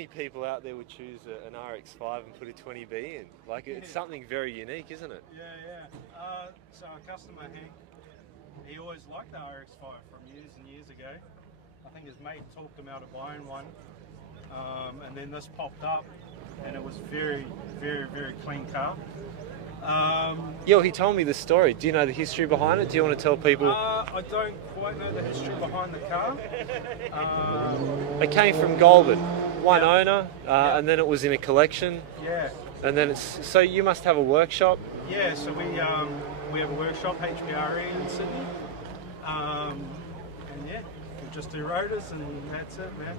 many people out there would choose an RX-5 and put a 20B in? Like, it's something very unique, isn't it? Yeah. So our customer, Hank, he always liked the RX-5 from years and years ago. I think his mate talked him out of buying one. And then this popped up, and it was very, very, very clean car. Yeah, he told me the story. Do you know the history behind it? Do you want to tell people? I don't quite know the history behind the car. It came from Goulburn, one owner, and then it was in a collection. Yeah. And then so you must have a workshop. Yeah, so we have a workshop, HPRE in Sydney. And yeah, we just do rotors and that's it, man.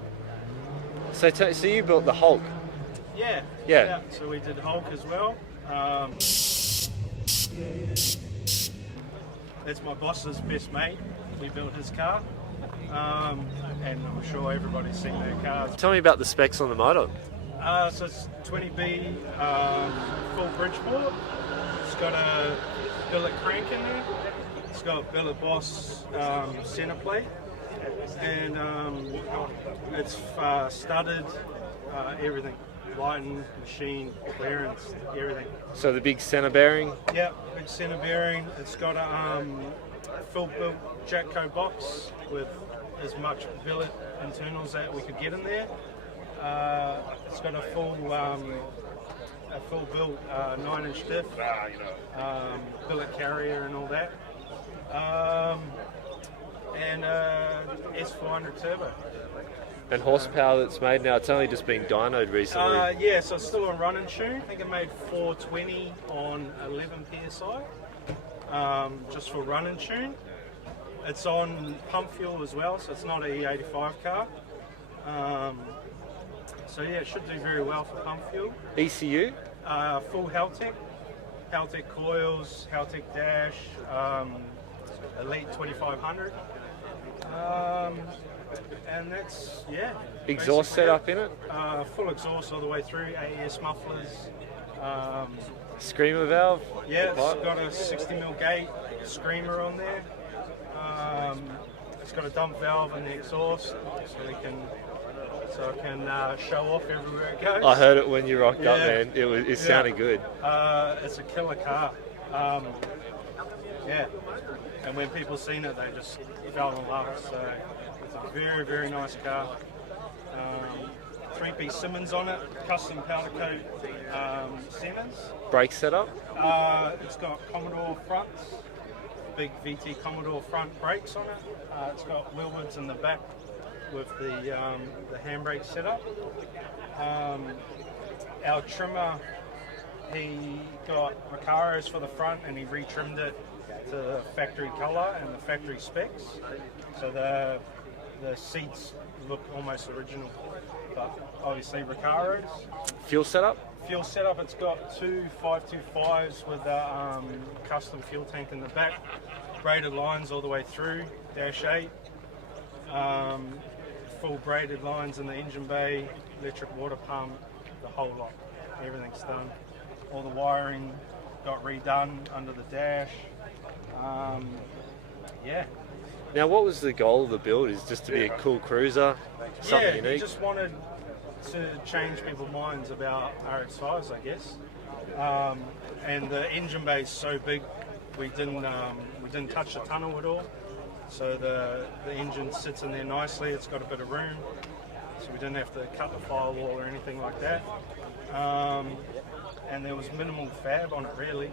So you built the Hulk. Yeah. So we did Hulk as well. That's my boss's best mate. We built his car, and I'm sure everybody's seen their cars. Tell me about the specs on the motor. So it's 20B full Bridgeport. It's got a billet crank in there. It's got billet Boss centre plate, and it's studded, everything. Lighting, machine, clearance, everything. So the big centre bearing? Yeah, big centre bearing. It's got a full built Jatco box with as much billet internals that we could get in there. It's got a full built 9-inch diff, billet carrier and all that. And S400 turbo. And horsepower that's made now, it's only just been dynoed recently. Yeah, so it's still on run and tune. I think it made 420 on 11 PSI, just for run and tune. It's on pump fuel as well, so it's not an E85 car. So yeah, it should do very well for pump fuel. ECU? Full Haltech coils, Haltech dash, Elite 2500. And that's, yeah. Exhaust setup in it? Full exhaust all the way through, AES mufflers. Screamer valve? Yeah, it's got a 60mm gate screamer on there. It's got a dump valve in the exhaust, so it can show off everywhere it goes. I heard it when you rocked up, man. It sounded good. It's a killer car. Yeah. And when people seen it, they just fell in love. So it's a very, very nice car. 3-piece Simmons on it, custom powder coat centers. Brake setup? It's got Commodore fronts, big VT Commodore front brakes on it. It's got wheelwoods in the back with the handbrake setup. Our trimmer, he got Recaros for the front and he retrimmed it to the factory colour and the factory specs, so the seats look almost original, but obviously Recaros. Fuel setup? Fuel setup, it's got two 525s with a custom fuel tank in the back, braided lines all the way through, dash 8, full braided lines in the engine bay, electric water pump, the whole lot, everything's done. All the wiring got redone under the dash. Yeah. Now, what was the goal of the build? Is just to be a cool cruiser, something unique? Yeah, just wanted to change people's minds about RX-5s, I guess. And the engine bay is so big, we didn't touch the tunnel at all. So the engine sits in there nicely. It's got a bit of room, so we didn't have to cut the firewall or anything like that. And there was minimal fab on it, really.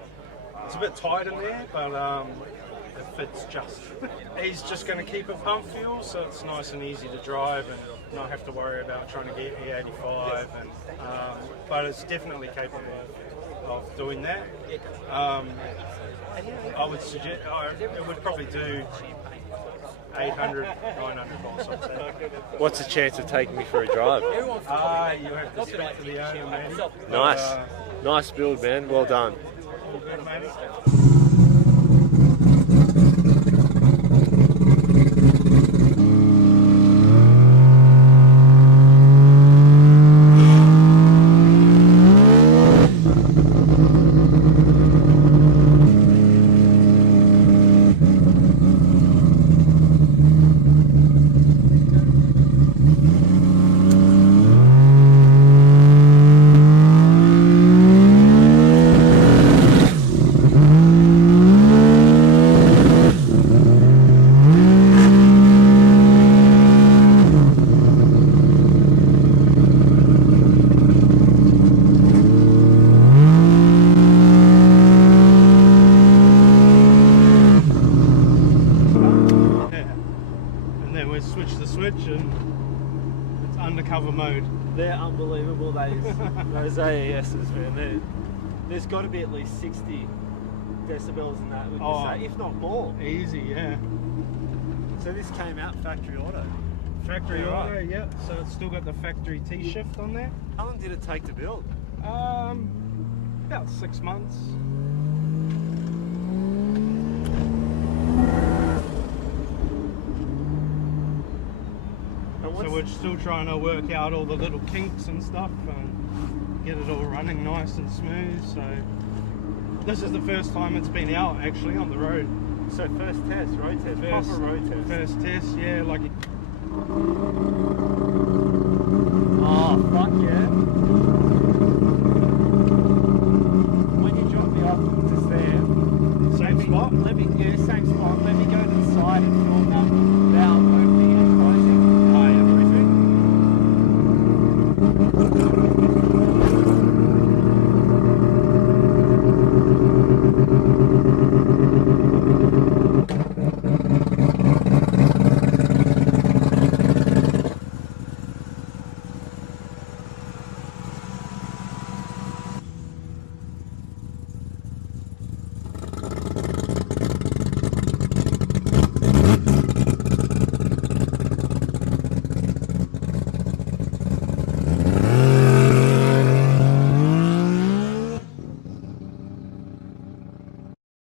It's a bit tight in there, but it fits just. He's just going to keep it pump fuel, so it's nice and easy to drive and not have to worry about trying to get E85. And but it's definitely capable of doing that. I would suggest it would probably do 800, 900 miles. What's the chance of taking me for a drive? You have to speak to the owner, maybe. Nice. Nice build, man. Well done. All good, mate. unbelievable. Those AESs, man. There's got to be at least 60 decibels in that, would you say, if not more. Easy, yeah. So this came out factory auto. Factory Yeah, auto, right. yep. So it's still got the factory T-shift on there. How long did it take to build? About 6 months. So we're still trying to work out all the little kinks and stuff and get it all running nice and smooth. So this is the first time it's been out actually on the road. So first test, road test, proper road test. First test, yeah, like. Oh,